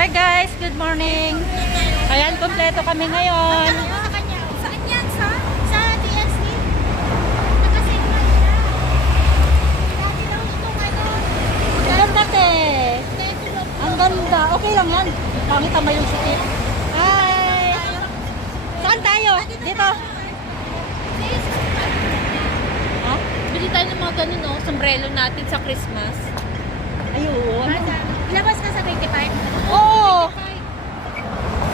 Hi guys, good morning. Ayan, kompleto kami ngayon. Saan yan? Sa TLC? Nakasigma siya. Dati daw itong ano. Ang ganda te. Ang ganda. Okay lang yan. Pangit tama yung sikip. Hi. Saan tayo? Dito. Ha? Bili tayo ng mga ganun, no? Sombrero natin sa Christmas. Ayun. Ilabas ka sa 25? Oo.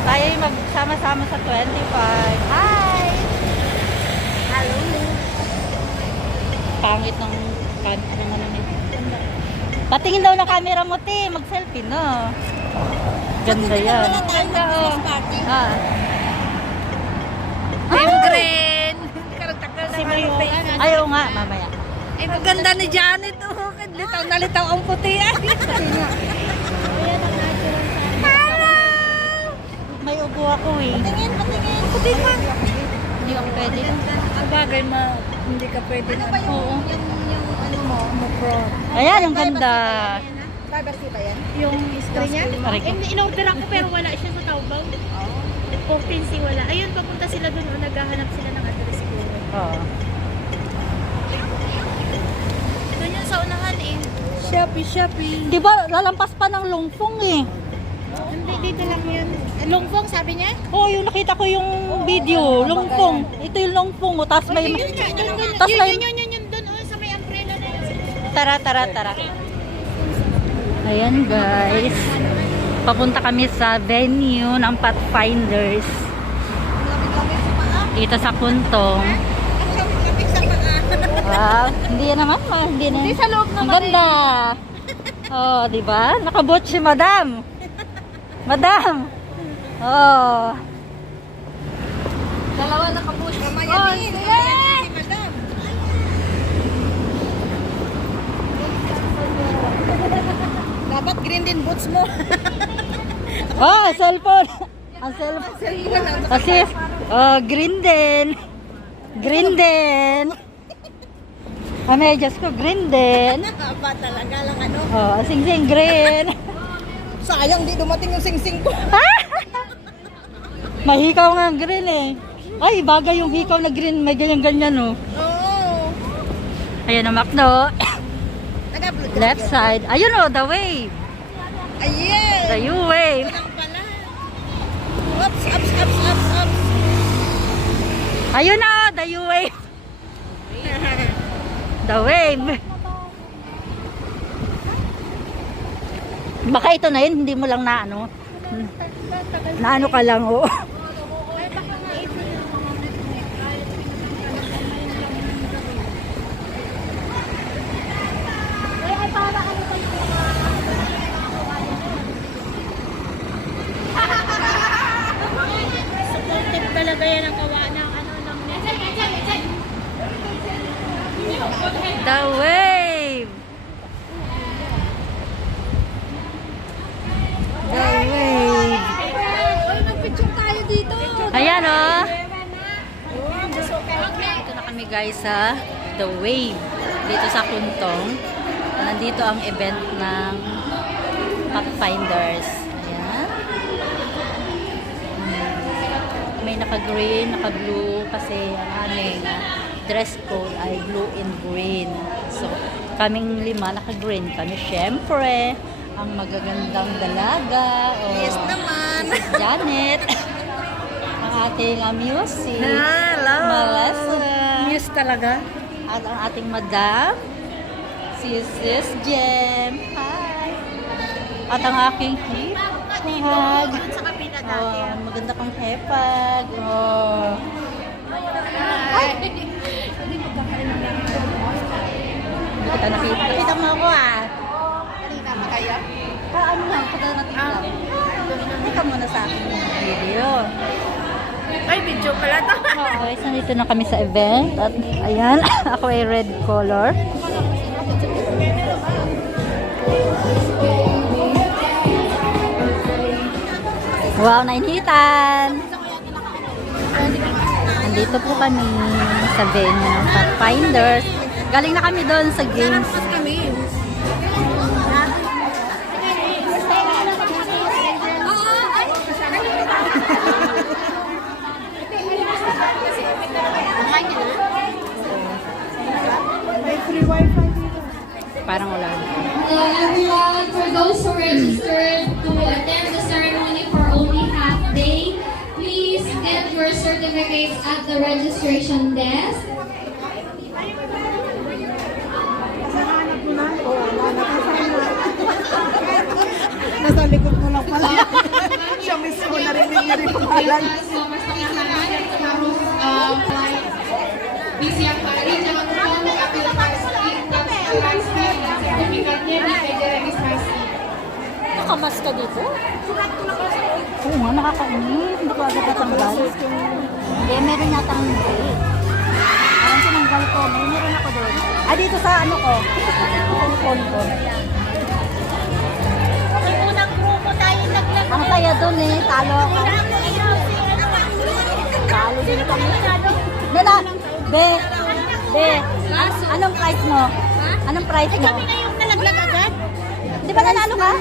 Tayo yung magsama-sama sa 25. Hi. Hello. Pangit ng ano nito. Patingin daw ng camera mo, te. Mag-selfie, no? Ganda yan. Ganda, oh. Party. Ah. Green! Karagtagal Si na Mayo. ano. Ayaw nga, mamaya. Ay, maganda ni Janet, oh. Litaw na litaw ang puti, ay. May ubo ako eh. Patingin. Puti pa. Hindi ako pwede. Ang bagay, hindi ka pwede na. Oo. Yung ano mo, Pro. Ayan, yung ganda. Privacy ba yan? Yung Screen niya? Aray ko. In-order ako pero wala siya sa Taobao. 14C wala. Ayun, papunta sila doon o naghahanap sila ng address ko. Oo. Doon yun sa unahan eh. Shopee. Di ba, lalampas pa ng lungfong eh. Hindi, dito lang yan. Lungfong, sabi niya? Oo, yung nakita ko yung video, lungfong. Ito yung lungfong, oh, tapos may... Tas may... Yun, doon, oh, sa may umbrella na yun. Tara. Ayan guys. Papunta kami sa venue ng Pathfinders. Labig-labig sa paa. Dito sa Kuntong. Ang labig sa paa. Hindi naman, hindi na. Hindi sa loob Ang naman ganda. Oh, di ba? Nakabot si Madam. Madam. Oh. Dalawa nakapush. Mamaya Oh, din. yes! Si Madam. Dapat green din boots mo. Oh, cellphone. Ang cellphone. Kasi, oh, green din. Green din. Medyas ko, green din. Aba talaga lang ano. Oh, sing-sing green. Sayang di dumating yung sing-sing ko. Mahikaw nga ang green eh. Ay, bagay yung hikaw na green. May ganyan-ganyan oh. Oo. Ayan ang McDo. Naka-blue. Left side. Ayun oh, the wave. Ayan. The U-wave. Walang pala. Ups. Ayun oh, the U-wave. The wave. Baka ito na yun, hindi mo lang naano. Naano ka lang oh. Supportive talaga yan ang kawa ng ano ng The wave. The wave. Uy, mag-picture tayo dito. Ayan oh. Dito na kami guys sa The Wave. Dito sa Kuntong. Nandito ang event ng Pathfinders. Ayan. May naka-green, naka-blue kasi ang aming dress code ay blue and green. So, kaming lima naka-green kami. Syempre, ang magagandang dalaga. Yes naman. Si Janet. Ang ating music. Hello. Melissa. Muse talaga. At ang ating madam. Si Sis Jem. Hi. At ang aking hipag. Sa kabina Oh, maganda kang hipag. Oh. Ay! Hindi kita nakita. Nakita mo ako ah. Kanina pa kayo? Ano lang, kada natin lang. Teka muna sa akin yung video. Ay, video pala to. Guys, nandito na kami sa event. At ayan, ako ay red color. Wow, nainitan! Nandito po kami sa venue ng Pathfinders. Galing na kami doon sa games. registered to attend the ceremony for only half day, please get your certificates at the registration desk. Nasa likod mo lang pala. Siya mismo narinig niya rin pangalan. So, mas nakakahanap sa harus di siang hari jangan lupa mengambil pasti sertifikatnya di meja registrasi. Nakamas ka dito? Oo nga, nakakainis. Hindi ko agad natanggal. Hindi, meron yata ang break. Parang tinanggal ko. Meron ako doon. Dito sa ano ko. Itong phone ko. Yung unang grupo tayo naglag. Ang saya doon eh. Talo ako. Talo din kami. Nila, Be, anong price mo? Anong price mo? Kami na yung nalaglag agad. Di ba nanalo ka?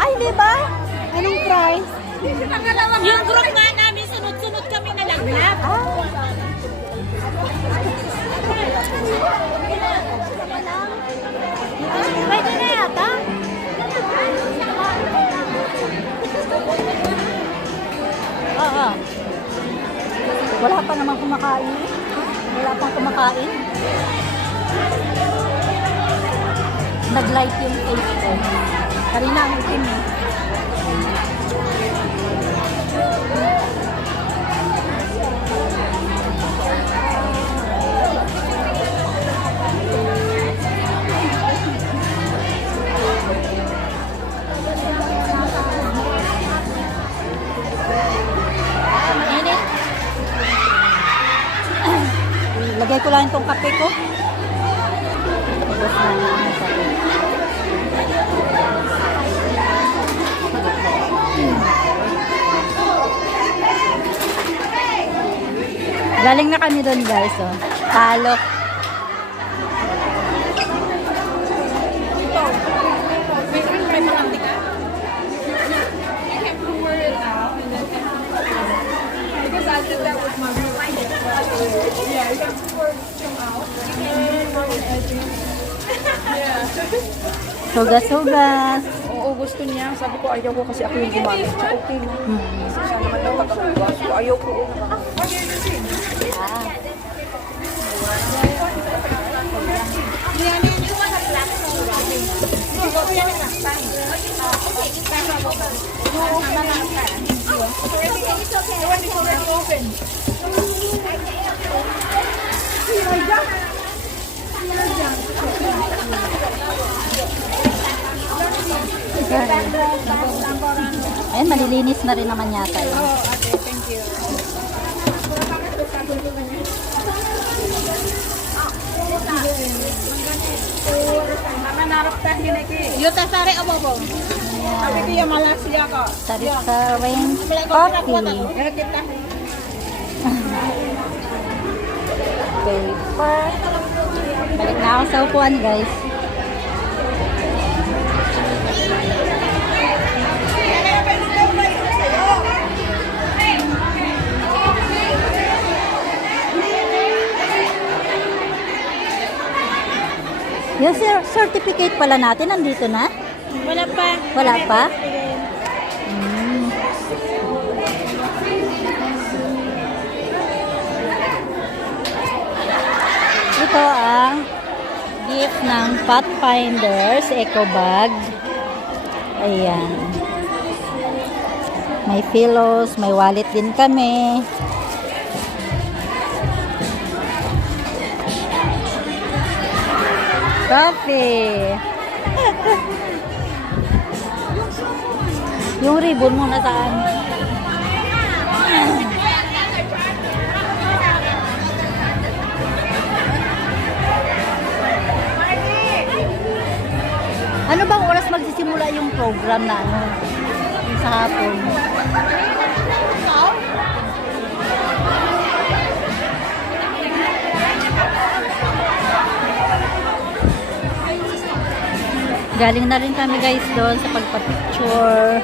Ay, di ba? Anong price? Yung group nga namin, sunod-sunod kami nalaglag. Pwede na yata. Oo. Wala pa naman kumakain. Wala pang kumakain. Nag-light yung face ko. Kanina ang itim eh. Mainit. Lagay ko lang itong kape ko. Tapos na naman sa Galing na kami doon guys, oh. Talok. Sugas-sugas. Oo, gusto niya. Sabi ko, ayaw ko kasi ako yung gumamit. So, okay na. Kasi siya naman yung tagagawa. So, ayaw ko. Ayan, malilinis na rin naman yata yun. Oo, ate. Thank you. Manarap ka hinagi. Yuta sari abo bo. Sabi ko yung malasya ka. Sari-saring coffee. Paper. Balik na ako sa upuan guys. Yung certificate pala natin, nandito na? Wala pa. Wala pa? Ito ang gift ng Pathfinders Eco Bag. Ayan. May pillows, may wallet din kami. Coffee. Yung ribbon mo nasaan? Ano bang oras magsisimula yung program na ano? Yung sa hapon? Galing na rin kami guys doon sa pagpa-picture.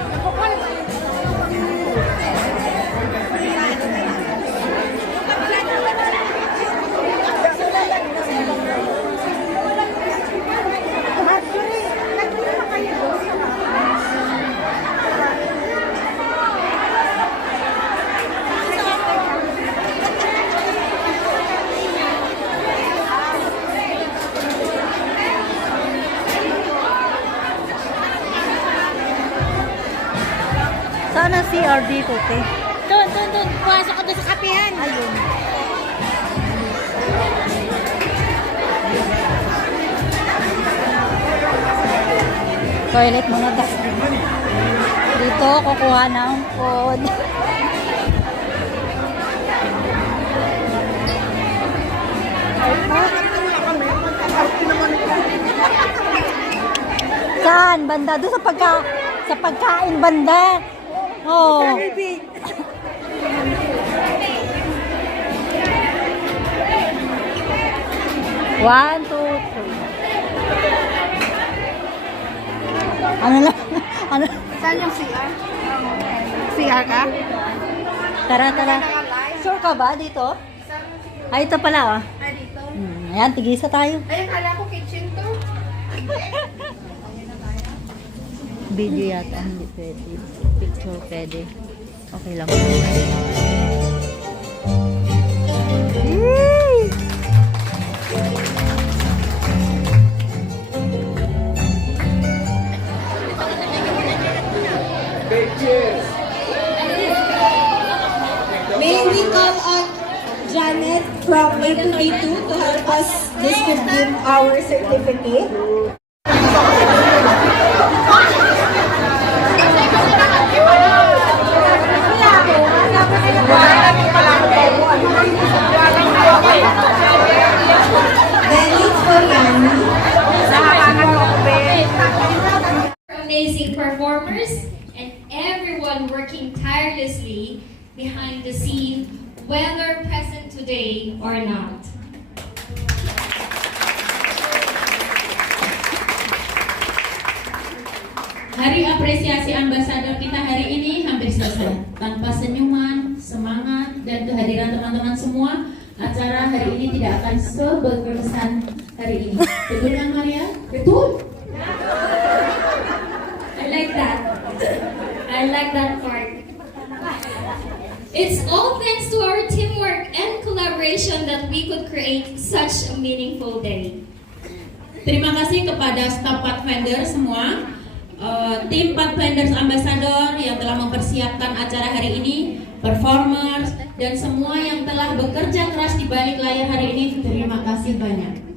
Saan ang CR dito, te? Doon. Pumasok ka doon sa kapihan. Ayun. Toilet muna tayo. Dito, kukuha ng food. Saan? Banda? Doon sa pagkain banda. Oh. One, two, three. Ano lang? Ano? Saan yung CR? CR ka? Tara. Sure ka ba dito? Ay, ito pala, oh. Dito. Ayan, tigisa tayo. Ay, kala ko kitchen to. Video yata, hindi pwede. Picture pwede. Okay lang. May we call on Janet from A2B2 to help us distribute our certificate? Then it's for Yanni. Amazing performers and everyone working tirelessly behind the scene, whether present today or not. Hari apresiasi ambasador kita hari ini hampir selesai. Tanpa senyuman, semangat, dan kehadiran teman-teman semua, acara hari ini tidak akan seberkesan hari ini. Betul kan Maria? Betul? I like that. I like that part. It's all thanks to our teamwork and collaboration that we could create such a meaningful day. Terima kasih kepada staf Pathfinder semua, tim Pathfinders Ambassador yang telah mempersiapkan acara hari ini, performers, dan semua yang telah bekerja keras di balik layar hari ini. Terima kasih banyak.